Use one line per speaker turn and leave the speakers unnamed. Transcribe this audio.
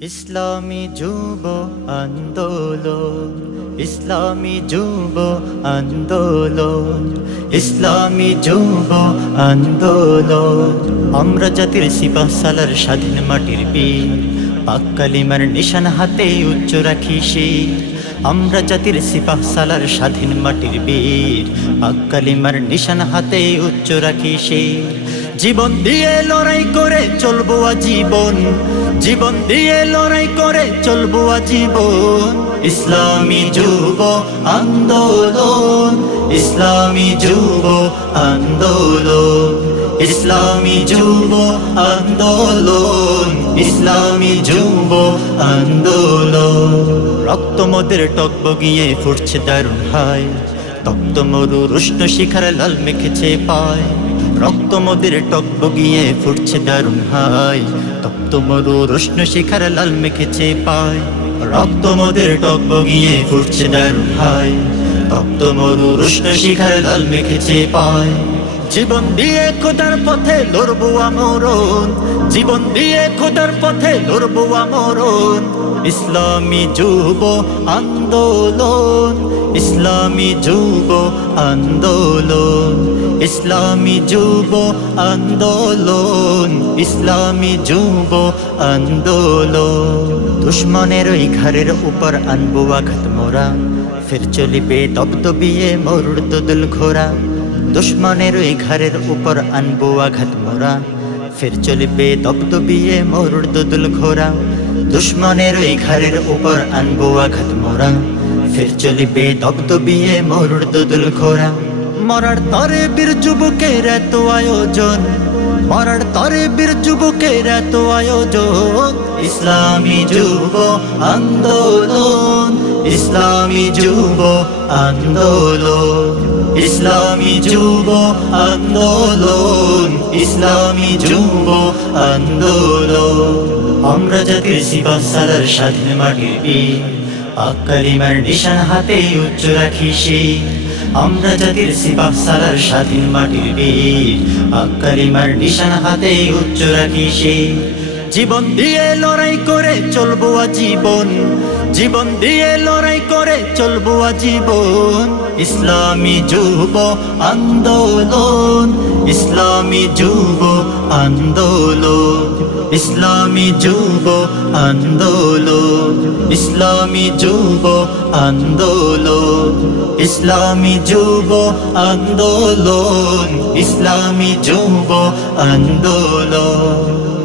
ইসলামী যুব আন্দোলন, ইসলামী যুব আন্দোলন, ইসলামী যুব আন্দোলন। আমরা জাতির সিপাহ সালার স্বাধীন মাটির বীর পাক কালিমার নিশান হাতে উচ্চ রাখি শির আমরা জাতির সিপাহ সালার স্বাধীন মাটির বীর পাক কালিমার নিশান হাতে উচ্চ রাখি শির জীবন দিয়ে লড়াই করে চলবো আজীবন। জীবন দিয়ে লড়াই করে চলবো আজীবন। ইসলামী যুব আন্দোলন, ইসলামী যুব আন্দোলন, ইসলামী যুব আন্দোলন, ইসলামী যুব আন্দোলন। রক্তমদের টকবগিয়ে ফুটছে দারুণ হায়, তপ্ত মরু রুষ্ণ শিখার লাল মেখেছে পায়। রক্ত মদের টক বগিয়ে ফুটছে দারুণ হাই তপ্ত মরু রুষ্ণ শিখার লাল মেখেছে পায়। রক্ত মদের টক বগিয়ে ফুটছে দারুণ হাই তপ্ত মরু রুষ্ণ শিখার লাল মেখেছে পায়। জীবন দিয়ে খোদার পথে লড়বো আমরণ। জীবন দিয়ে খোদার পথে লড়বো আমরণ। ইসলামী যুব আন্দোলন। ইসলামী যুব আন্দোলন। ইসলামী যুব আন্দোলন, ইসলামী যুব আন্দোলন। দুশ্মনের ওই ঘরের উপর আনব আঘাত মোরা। ফের চলিবে দবদবিয়ে মরুর দোদল ঘোরা। দুশ্মনের ওই ঘরের উপর আনব আঘাত মোরা। ফের চলিবে দবদবিয়ে মরুর দোদল ঘোরা। দুশ্মনের ওই ঘরের উপর আনব আঘাত মোরা। ফের চলিবে দবদবিয়ে মরুর দোদল ঘোরা। মরার তরে বীর যুবকের এত আয়োজন, মরার তরে বীর যুবকের এত আয়োজন। ইসলামী যুব আন্দোলন, ইসলামী যুব আন্দোলন, ইসলামী যুব আন্দোলন, ইসলামী যুব আন্দোলন। আমরা জাতির শিবা সালার স্বাধীন মাটির বীর আকালিমার নিশান হাতে উচ্চ রাখি আমরা জাতির সিপাহ সালার স্বাধীন মাটির বীর। আকালিমার নিশান হাতে উচ্চ রাখি শির জীবন দিয়ে লড়াই করে চলবো আজীবন। জীবন দিয়ে লড়াই করে চলবো আজীবন। ইসলামী যুব আন্দোলন, ইসলামী যুব আন্দোলন। ইসলামী যুব আন্দোলন ইসলামী যুব আন্দোলন ইসলামী যুব আন্দোলন ইসলামী যুব আন্দোলন।